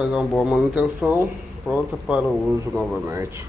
fazer uma boa manutenção, pronta para o uso novamente.